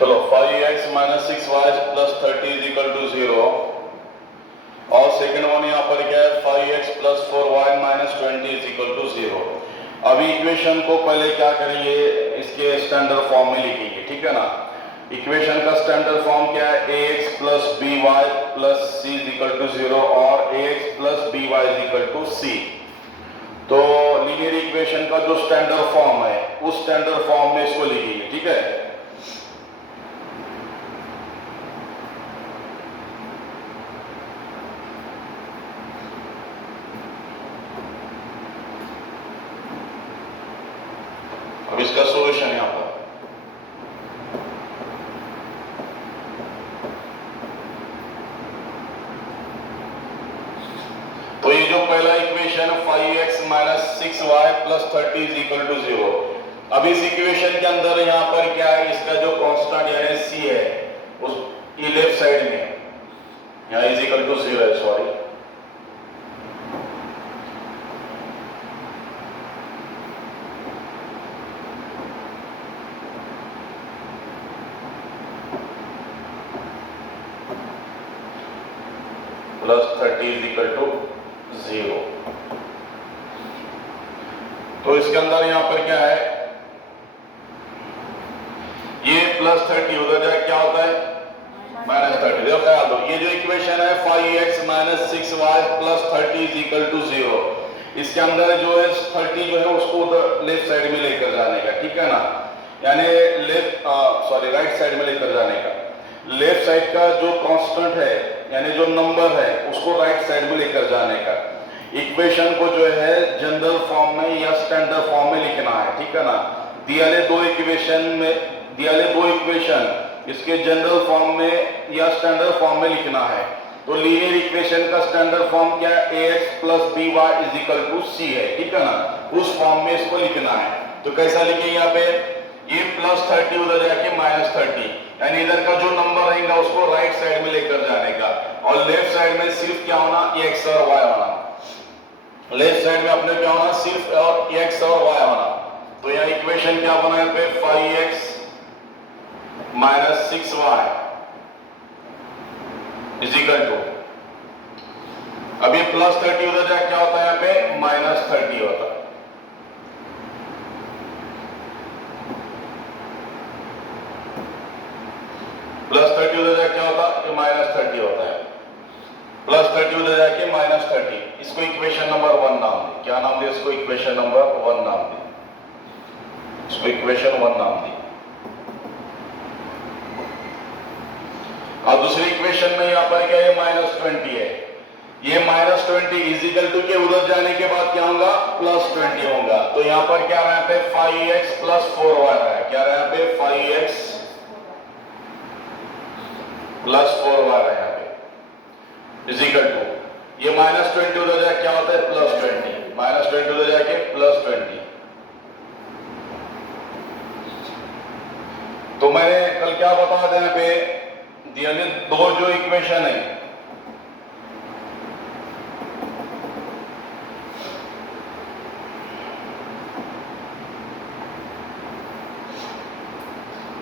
चलो 5x minus 6y plus 30 is equal to 0 और second one यहाँ पर क्या है 5x plus 4y minus 20 is equal to 0। अभी इक्वेशन को पहले क्या करेंगे, इसके स्टैंडर्ड फॉर्म में लिखेंगे, ठीक है ना। इक्वेशन का स्टैंडर्ड फॉर्म क्या है, ax plus by plus c is equal to 0 और ax plus by is equal to c। तो लीनियर इक्वेशन का जो स्टैंडर्ड फॉर्म है उस स्टैंडर्ड फॉर्म में इसको लिखेंगे, ठीक है। अब इसका सॉल्यूशन यहां पर, तो ये जो पहला equation 5x minus 6y plus 30 is equal to 0। अब इस इक्वेशन के अंदर यहां पर क्या है, इसका जो कांस्टेंट यानी c है उस ये लेफ्ट साइड में यहां इज इक्वल टू 0 है, sorry. Plus 30 is equal to 0। तो इसके अंदर यहां पर क्या है, ये प्लस 30 उधर जाए क्या होता है माइनस 30। देखो ख्याल दो, ये जो इक्वेशन है 5x minus 6y plus 30 is equal to 0, इसके अंदर जो है 30 जो है उसको उधर लेफ्ट साइड में लेकर जाने का, ठीक है ना, यानी राइट साइड में लेकर जाने का। लेफ्ट साइड का जो कांस्टेंट है यानी जो नंबर है उसको राइट साइड में लेकर जाने का। इक्वेशन को जो है जनरल फॉर्म में या स्टैंडर्ड फॉर्म में लिखना है, ठीक है ना। दियाले दो इक्वेशन इसके जनरल फॉर्म में या स्टैंडर्ड फॉर्म में लिखना है। तो लीनियर इक्वेशन का स्टैंडर्ड फॉर्म क्या है, ax plus by is equal to c है, ठीक है ना। उस फॉर्म में इसको लिखना है। तो कैसा लिखेंगे यहाँ पे, ये प्लस 30 उधर जाके माइनस 30, यानी इधर का जो नंबर रहेगा उसको राइट साइड में लेकर जाने का, और लेफ्ट साइड में सिर्फ क्या होना, x और y होना। लेफ्ट साइड में अपने क्या होना, सिर्फ और x और y होना। तो यहाँ इक्वेशन क्या बना है पे 5x minus 6y is equal to, अभी प्लस 30 उधर जाके क्या होता है, यहाँ पे माइनस 30 होता है। प्लस 30 उधर जाके क्या होता है, माइनस 30 होता है। प्लस 30 उधर जाके माइनस 30, इसको इक्वेशन नंबर 1 नाम दे। क्या नाम दे इसको, इक्वेशन नंबर 1 नाम दे, इसको इक्वेशन 1 नाम दे। अब दूसरी इक्वेशन में यहाँ पर क्या है, माइनस 20 है। ये माइनस 20 इजिकल टू के उधर जाने के बाद क्या होगा, प्लस 20 होगा। तो यहाँ पर क्या रहा है, 5x प्लस 4y है। क्या रहा है, 5x प्लस 4y है यहाँ पे इजिकल टू, ये माइनस 20 उधर जाके क्या होता है, प्लस 20, माइनस 20 उधर जाके प्लस 20। तो मैंने कल क्या बताया था, यहाँ पे दिया दो जो इक्वेशन है,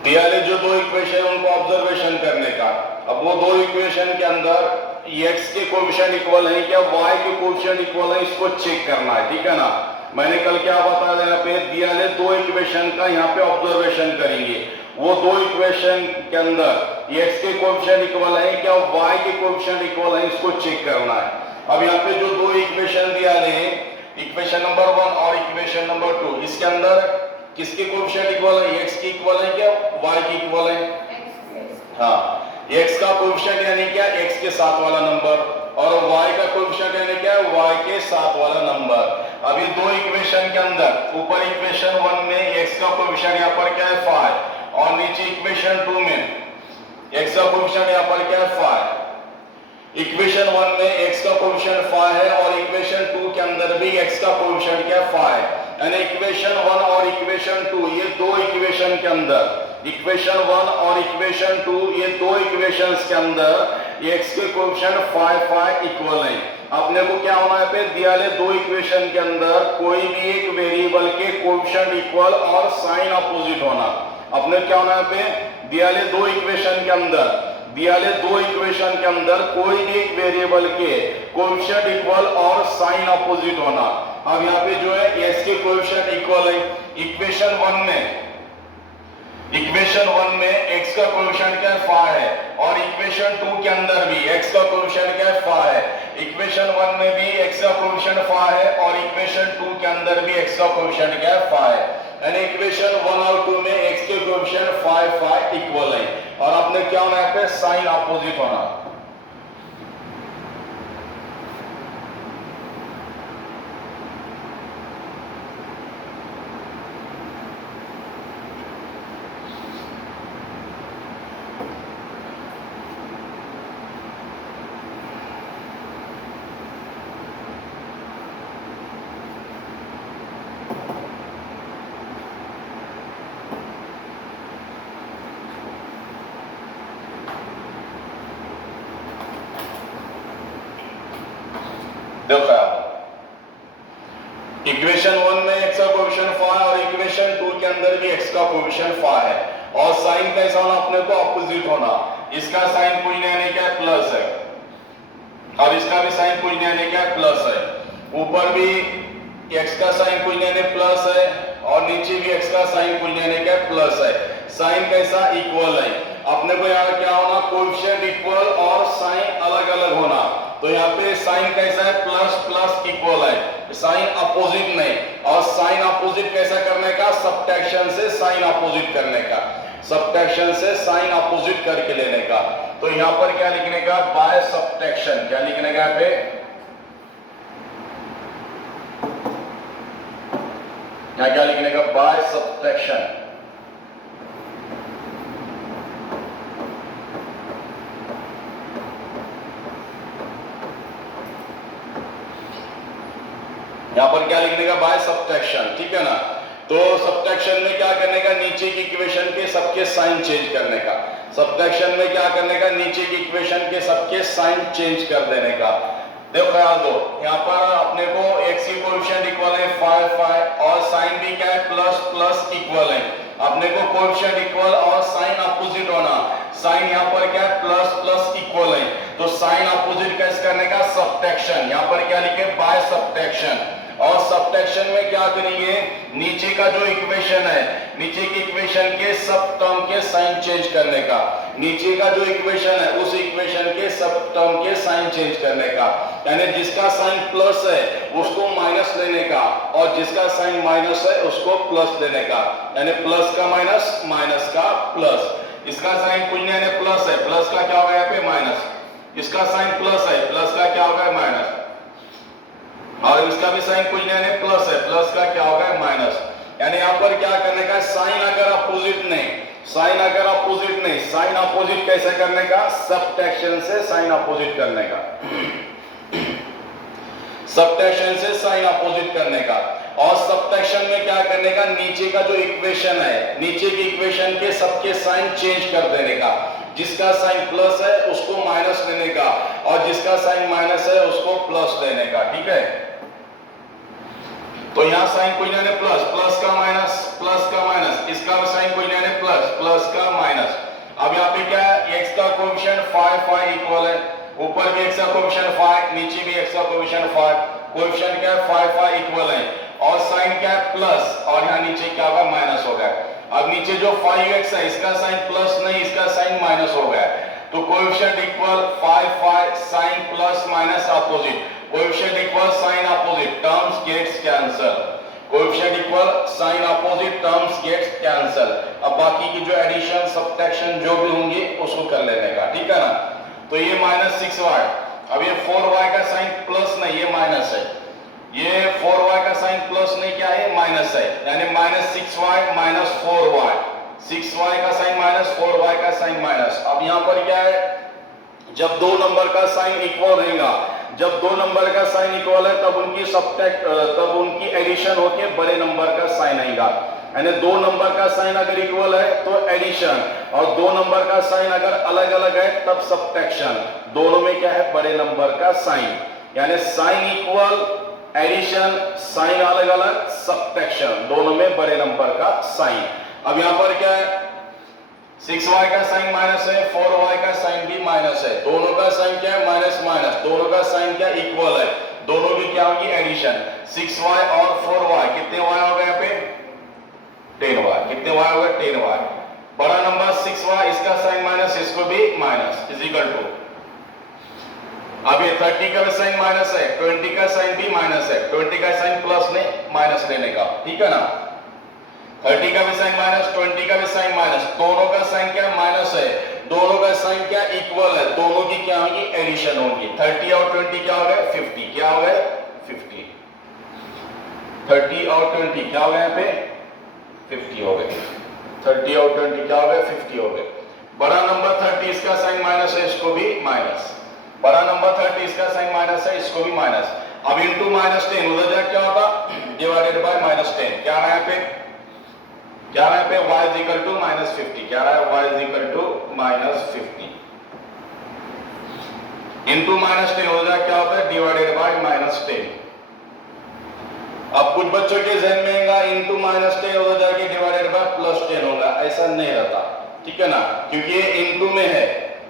दियाले जो दो इक्वेशन उनको ऑब्जर्वेशन करने का। अब वो दो इक्वेशन के अंदर x के कोएफिशिएंट इक्वल है क्या, y के कोएफिशिएंट इक्वल है, इसको चेक करना है, ठीक है ना। मैंने कल क्या बताया, यहाँ पे दियाले दो इक्वेशन का यहाँ पे ऑब्जर्वेशन करेंगे। वो दो इक्वेशन के अंदर x के कोएफिशिएंट इक्वल है क्या, y के कोएफिशिएंट इक्वल है, इसको चेक करना है। अब यहाँ पे जो दो इक्वेशन दियाले, इक्वेशन नंबर 1 और इक्वेशन नंबर 2, इसके अंदर किसके कोएफिशिएंट इक्वल है, x के इक्वल है क्या, y के इक्वल है। हाँ, x का कोएफिशिएंट यानी क्या, x के साथ वाला नंबर, और y का कोएफिशिएंट यानी क्या, y के साथ वाला नंबर। अभी दो इक्वेशन के अंदर ऊपर इक्वेशन 1 में x का कोएफिशिएंट यहाँ पर क्या है 5, और नीचे इक्वेशन 2 में x का कोएफिशिएंट यहाँ पर क्या है 5। इक्वेशन 1 में x का कोएफिशिएंट 5 है और इक्वेशन 2 के अंदर भी x का कोएफिशिएंट क्या है 5। यानी इक्वेशन 1 और इक्वेशन 2 ये दो इक्वेशन के अंदर, इक्वेशन 1 और इक्वेशन 2 ये दो इक्वेशंस के अंदर x के कोएफिशिएंट 5 इक्वल है। अपने को क्या होना है, पे दियाले दो इक्वेशन के अंदर कोई भी एक वेरिएबल के कोएफिशिएंट इक्वल और साइन अपोजिट होना। अपने क्या होना है पे दिया ले दो इक्वेशन के अंदर कोई भी एक वेरिएबल के कोएफिशिएंट इक्वल और साइन अपोजिट होना। अब यहाँ पे जो है s के कोएफिशिएंट इक्वल है। इक्वेशन 1 में x का कोएफिशिएंट क्या है 5 है और इक्वेशन 2 के अंदर भी x का कोएफिशिएंट क्या है 5 है। इक्वेशन 1 में भी x का कोएफिशिएंट 5 है और इक्वेशन 2 के अंदर भी x का कोएफिशिएंट क्या है 5 है। यानी इक्वेशन 1 और 2 में x के कोएफिशिएंट 5 इक्वल है और आपने क्या होना है पे साइन अपोजिट होना। देखो इक्वेशन 1 में x का कोएफिशिएंट 5 और इक्वेशन 2 के अंदर भी x का कोएफिशिएंट 5 है और साइन कैसा होना अपने को अपोजिट होना। इसका साइन कुछ नहीं क्या प्लस है और इसका भी साइन कुछ नहीं क्या प्लस है। ऊपर भी x का साइन कुछ नहीं प्लस है और नीचे भी x का साइन कुछ नहीं क्या प्लस है। साइन कैसा इक्वल है। अपने को यहाँ क्या होना कोएफिशिएंट इक्वल और साइन अलग अलग होना। तो यहाँ पे साइन कैसा है प्लस प्लस इक्वल है, साइन अपोजिट नहीं। और साइन अपोजिट कैसा करने का सब्ट्रैक्शन से साइन अपोजिट करने का, सब्ट्रैक्शन से साइन अपोजिट करके लेने का। तो यहाँ पर क्या लिखने का बाय सब्ट्रैक्शन, क्या लिखने का यहाँ पे यहाँ क्या लिखने का बाय सब्ट्रैक्शन। यहां पर क्या लिखने का बाय सब्ट्रैक्शन, ठीक है ना। तो सब्ट्रैक्शन में क्या करने का नीचे की इक्वेशन के सबके साइन चेंज करने का। सब्ट्रैक्शन में क्या करने का नीचे की इक्वेशन के सबके साइन चेंज कर देने का। देखो ख्याल दो यहाँ पर अपने को x की कोएफिशिएंट इक्वल है 5 और साइन भी क्या है प्लस प्लस इक्वल है। अपने को कोएफिशिएंट इक्वल और साइन अपोजिट होना। साइन यहाँ पर क्या है प्लस प्लस इक्वल है तो साइन अपोजिट कैसे करने का सब्ट्रैक्शन। यहाँ पर क्या लिखे बाय सब्ट्रैक्शन। और सब्ट्रैक्शन में क्या करेंगे नीचे का जो इक्वेशन है नीचे की इक्वेशन के सब टर्म के साइन चेंज करने का। नीचे का जो इक्वेशन है उस इक्वेशन के सब टर्म के साइन चेंज करने का। यानी जिसका साइन प्लस है उसको माइनस लेने का और जिसका साइन माइनस है उसको प्लस लेने का। यानी प्लस का माइनस माइनस का प्लस। इसका साइन कुछ नहीं प्लस है, प्लस का क्या होगा यहाँ पे माइनस। इसका साइन प्लस है, प्लस का क्या होगा माइनस। और इसका भी साइन कुछ नहीं प्लस है, प्लस का क्या होगा माइनस। यानी यहाँ पर क्या करने का साइन अगर अपोजिट नहीं, साइन अगर अपोजिट नहीं, साइन अपोजिट कैसे करने का सब्ट्रैक्शन से साइन अपोजिट करने का। सब्ट्रैक्शन से साइन अपोजिट करने का। और सब्ट्रैक्शन में क्या करने का नीचे का जो इक्वेशन है नीचे की इक्वेशन के सबके साइन चेंज कर देने का। जिसका साइन प्लस है उसको माइनस लेने का और जिसका साइन माइनस है उसको प्लस लेने का, ठीक है। तो यहाँ साइन कोई नहीं प्लस, प्लस का माइनस, प्लस का माइनस। इसका भी साइन कोई नहीं प्लस, प्लस का माइनस। अब यहाँ पे क्या है x का कोएफिशिएंट 5 इक्वल है। ऊपर भी x का कोएफिशिएंट 5, नीचे भी x का कोएफिशिएंट 5। कोएफिशिएंट क्या है 5 इक्वल है और साइन क्या है प्लस और यहाँ नीचे क्या होगा माइनस हो गया। अब नीचे जो 5x है इसका साइन प्लस नहीं, इसका साइन माइनस हो गया। तो coefficient equal 5 sign plus minus opposite. Coefficient equal sign opposite, terms gets cancel. Coefficient equal sign opposite, terms gets cancel. अब बाकी की जो एडिशन सब्ट्रैक्शन जो भी होंगी उसको कर लेने का, ठीक है ना। तो ये -6y। अब ये 4y का साइन प्लस नहीं ये माइनस है। ये 4y का साइन प्लस नहीं क्या है माइनस है। यानी -6y -4y। 6y का साइन माइनस, 4y का साइन माइनस। अब यहाँ पर क्या है जब दो नंबर का साइन इक्वल रहेगा, जब दो नंबर का साइन इक्वल है तब उनकी एडिशन होके बड़े नंबर का साइन आएगा। यानी दो नंबर का साइन अगर इक्वल है तो एडिशन और दो नंबर का साइन अगर अलग अलग है तब सब्ट्रैक्शन। दोनों में क्या है बड़े नंबर का साइन। यानी साइन इक्वल, एडिशन, साइन अलग अलग, सब्ट्रैक्शन, दोनों में बड़े नंबर का साइन। अब यहां पर क्या है 6y का साइन माइनस है, 4y का साइन भी माइनस है, दोनों का साइन क्या है, माइनस माइनस, दोनों का साइन क्या इक्वल है, दोनों की क्या होगी, एडिशन। 6y और 4y, कितने y हो गए यहाँ पे, 10y, कितने y हो गए, 10y। बड़ा नंबर 6y, इसका साइन माइनस, इसको भी माइनस, इज इक्वल टू, अब ये 30 का भी साइन माइनस है, 20 का साइन भी माइनस है, 20 का साइन प्लस ने माइनस लेने का, ठीक है ना, 30 का भी साइन माइनस, 20 का भी साइन माइनस, दोनों का साइन क्या माइनस है, दोनों का साइन क्या इक्वल है, दोनों की क्या होगी, एडिशन होगी। 30 और 20 क्या हो गए, 50, क्या हो गए, 50, 30 और 20 क्या हो गए यहाँ पे, 50 हो गए, 30 और 20 क्या हो गए, 50 हो गए। बड़ा नंबर 30, इसका साइन माइनस है, इसको भी माइनस, बड़ा नंबर 30, इसका साइन माइनस है, इसको भी माइनस। अब इंटू -10 उधर जाके क्या होगा, डिवाइडेड बाय -10, क्या रहा है यहाँ पे, क्या रहा है पे, y is equal to -50, क्या रहा है, y is equal to -50 into -10 हो जाए, क्या होता है, डिवाइडेड बाय -10। अब कुछ बच्चों के जहन में आएगा इंटू -10 हो जाएगी डिवाइडेड बाय +10 होगा, ऐसा नहीं रहता, ठीक है ना, क्योंकि ये इंटू में है,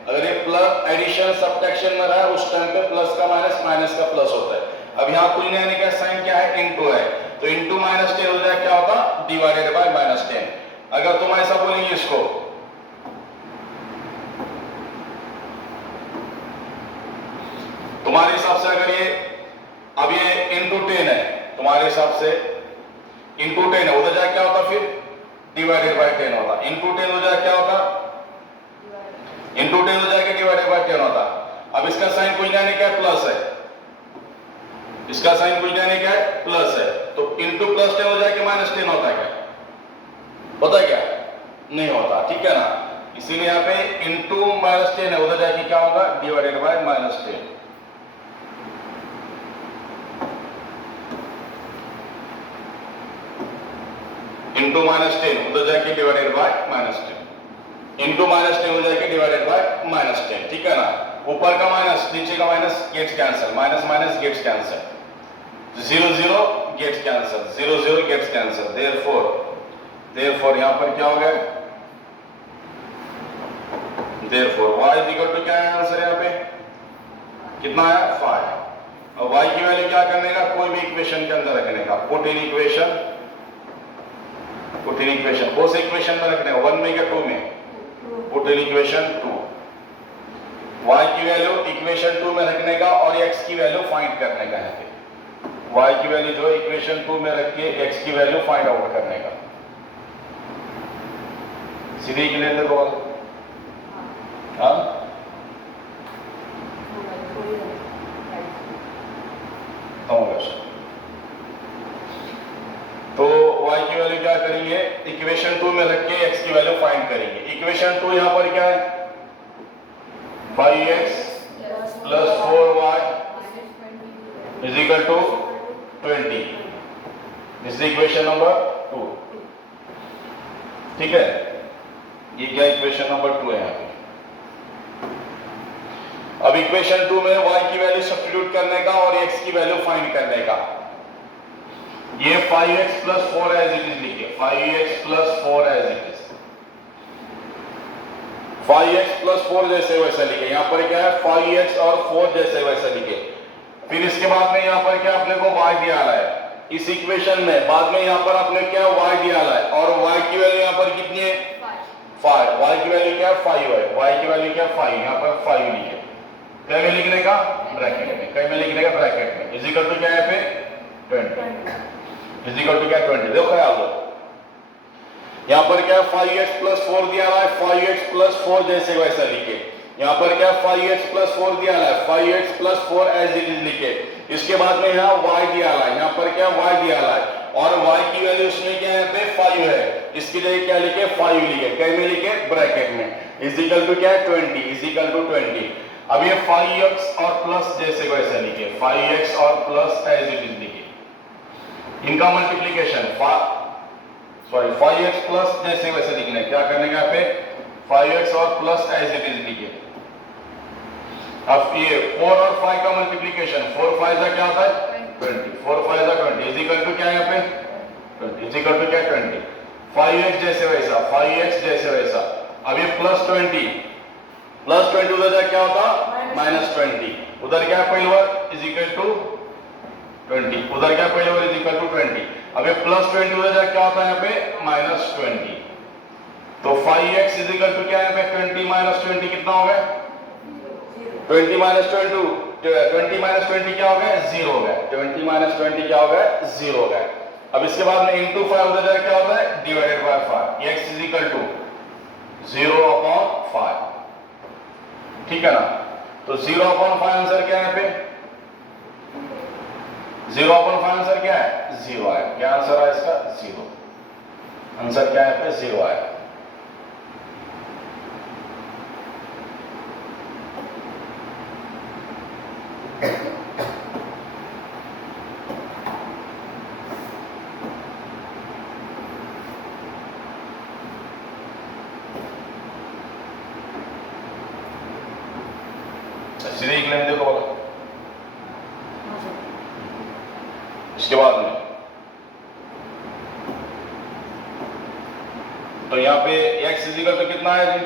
अगर ये प्लस एडिशन सब्ट्रैक्शन में रहा उस टाइम पे प्लस का माइनस, माइनस का प्लस होता है। अब यहाँ कुछ नहीं आने का साइन क्या है, इंटू है, तो इंटू -10 हो जाए, क्या होगा, डिवाइडेड बाय -10। अगर तुम ऐसा बोलेंगे इसको, तुम्हारे हिसाब से अगर ये, अब ये इंटू 10 है, तुम्हारे हिसाब से इंटू 10 है, उधर जाए क्या होता, फिर डिवाइडेड बाय 10 होता, इंटू 10 हो जाए क्या होता, इंटू 10 हो जाएगा, डिवाइडेड बाय 10 होता। अब इसका साइन कुछ नहीं क्या प्लस है, इसका साइन कुछ नहीं क्या है, प्लस है, तो इंटू +10 हो जाएगा, -10 होता है क्या, होता है क्या, नहीं होता, ठीक है ना, इसीलिए यहाँ पे इंटू -10 है, उधर जाके क्या होगा, डिवाइडेड बाय -10। इंटू -10 उधर जाके डिवाइडेड बाय -10, इंटू -10 हो जाएगा, डिवाइडेड बाय -10, ठीक है ना, ऊपर का माइनस, नीचे का minus, gets cancel, minus minus gets cancel, 0 0 gets cancel, 0 0 gets cancel, therefore यहां पर क्या हो गया, therefore y is equal to क्या है आंसर यहाँ पे, कितना है, 5। और y की वैल्यू क्या करने का, कोई भी इक्वेशन के अंदर रखने का, पुट इन इक्वेशन, कौन से इक्वेशन में रखने का, 1 में या 2 में, पुट इन इक्वेशन 2, y की वैल्यू इक्वेशन 2 में रखने का और x की वैल्यू फाइंड करने का है, y की वैल्यू जो इक्वेशन 2 में रख के x की वैल्यू फाइंड आउट करने का, सीधे क्लियर होगा, हाँ, तो y की वैल्यू क्या करेंगे, इक्वेशन 2 में रख के x की वैल्यू फाइंड करेंगे। इक्वेशन 2 यहां पर क्या है, 5x plus 4y is equal to 20, this is equation number 2, ठीक है, ये क्या इक्वेशन नंबर 2 है यहाँ पे। अब इक्वेशन 2 में y की वैल्यू सब्स्टिट्यूट करने का और x की वैल्यू फाइंड करने का, ये 5x plus 4 as it is लिखिए, 5x plus 4 as it is, 5x plus 4 जैसे वैसा लिखे, यहां पर क्या है 5x और 4 जैसे वैसा लिखे, फिर इसके बाद में यहां पर क्या अपने को y दिया है, इस इक्वेशन में बाद में यहां पर आपने क्या y दिया है और y की वैल्यू यहां पर कितनी है, 5, y की वैल्यू क्या है 5 है, y की वैल्यू क्या 5, यहां पर 5 लिखे, क्या में लिखने का, ब्रैकेट में, क्या में लिखने का, ब्रैकेट में, इज इक्वल टू क्या है पे 20, इज इक्वल टू क्या 20, देखो ख्याल दो, यहां पर क्या 5x प्लस 4 दिया है, 5x प्लस 4 जैसे वैसा लिखे, यहां पर क्या 5x प्लस 4 दिया है, 5x plus 4 as it is लिखे, इसके बाद में यहां y दिया है, यहां पर क्या y दिया है और y की वैल्यू इसमें क्या है पे 5 है, इसकी जगह क्या लिखे 5 लिखे, क्या में लिखे, ब्रैकेट में, इज इक्वल टू क्या है 20, इज इक्वल टू 20। अब ये 5x और प्लस जैसे वैसा लिखे, 5x और प्लस एज इट इज लिखे, इनका मल्टीप्लिकेशन, सॉरी 5x प्लस जैसे वैसे लिखना है, क्या करने का पे 5x और प्लस एज इट इज लिखे। अब ये 4 और 5 का मल्टीप्लिकेशन, 4 5 का क्या होता है 20, 4 5 का 20 इज इक्वल टू क्या है यहाँ पे 20 इज इक्वल टू क्या 20, 5x जैसे वैसा, 5x जैसे वैसा। अब ये +20 उधर जाके क्या होता, -20, उधर क्या है पहली बार इज इक्वल टू 20, उधर क्या पहली बार इज इक्वल टू 20। अब ये +20 उधर जाके क्या होता है यहाँ पे -20, तो 5x इज इक्वल टू क्या है यहाँ पे 20 - 20 कितना हो गया 20 - 20 क्या हो गया 0 हो गया, 20 - 20 क्या हो गया 0 हो गया। अब इसके बाद में इंटू 5 उधर जाके क्या होता है divided by 5, x is equal to 0/5, ठीक है ना। तो 0/5 आंसर क्या है यहाँ पे 0/5 आंसर क्या है 0 है। क्या आंसर है इसका 0, आंसर क्या है यहाँ पे 0 है। सीधे एक लाइन देखो बोला, इसके बाद में तो यहाँ पे x इजिकल तो कितना है जी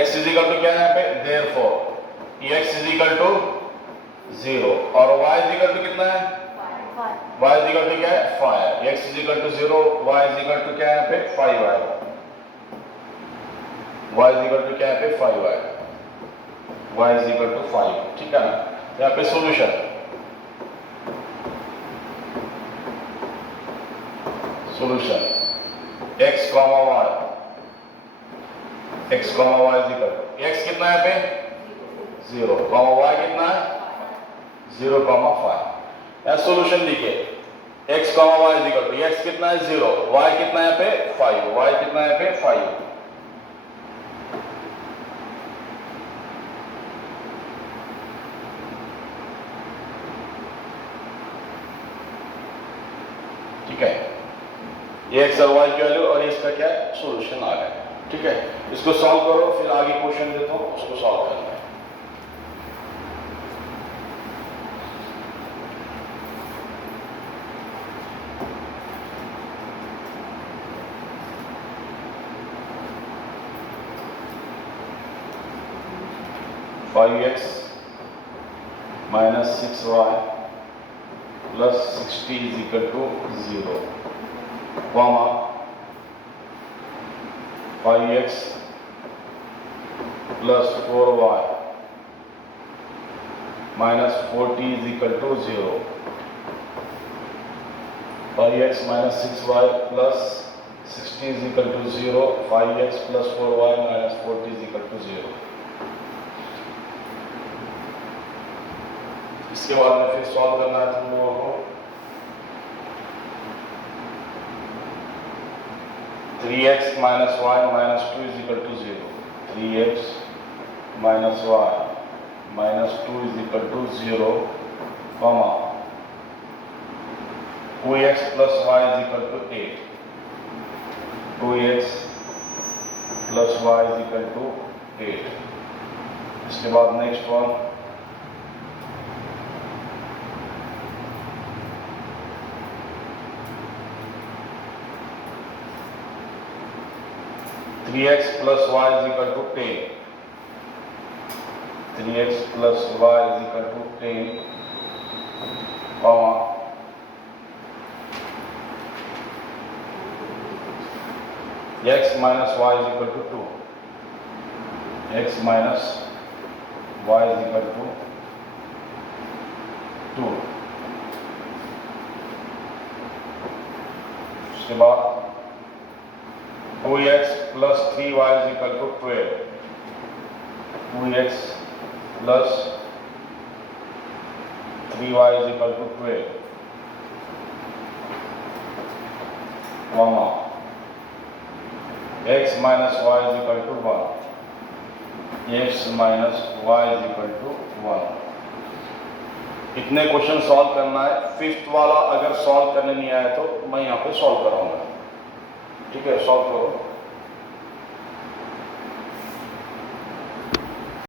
x इजिकल तो क्या है यहाँ पे देयरफॉर x इजिकल टू 0 और y इजिकल तो कितना है y इजिकल टू क्या है 5, x is equal to 0 y is equal to क्या है यहाँ पे 5 है, y इजिकल टू क्या है पे 5 है, y इज इक्वल टू 5, ठीक है ना। यहाँ पे solution x, y, x, y is equal to x कितना है पे 0, y कितना है 0,5। यहाँ सॉल्यूशन लिखिए x, y is equal to x कितना है 0, y कितना है पे 5, y कितना है पे 5, ठीक है। ये एक्स और वाई की वैल्यू और इसका क्या है सॉल्यूशन आ गया, ठीक है। इसको सॉल्व करो, फिर आगे क्वेश्चन देता हूं उसको सॉल्व करना है। (5x - 6y + 60 is equal to 0, comma 5x + 4y - 40 is equal to 0, 5x - 6y + 60 is equal to 0, 5x + 4y - 40 is equal to 0। इसके बाद में फिर सॉल्व करना है तुम लोगों को। 3x - y - 2 is equal to 0, 3x - y - 2 is equal to 0, comma 2x + y is equal to 8, 2x + y is equal to 8। इसके बाद next one 3x + y is equal to 10, 3x + y is equal to 10, comma x minus y is equal to 2, x minus y is equal to 2। उसके बाद 2x + 3y is equal to 12, 2x + 3y is equal to 12, comma x minus y is equal to 1, x minus y is equal to 1। इतने question solve करना है। Fifth वाला अगर solve करने नहीं आया तो मैं यहाँ पे सॉल्व कराऊंगा, ठीक है। सॉल्व करो।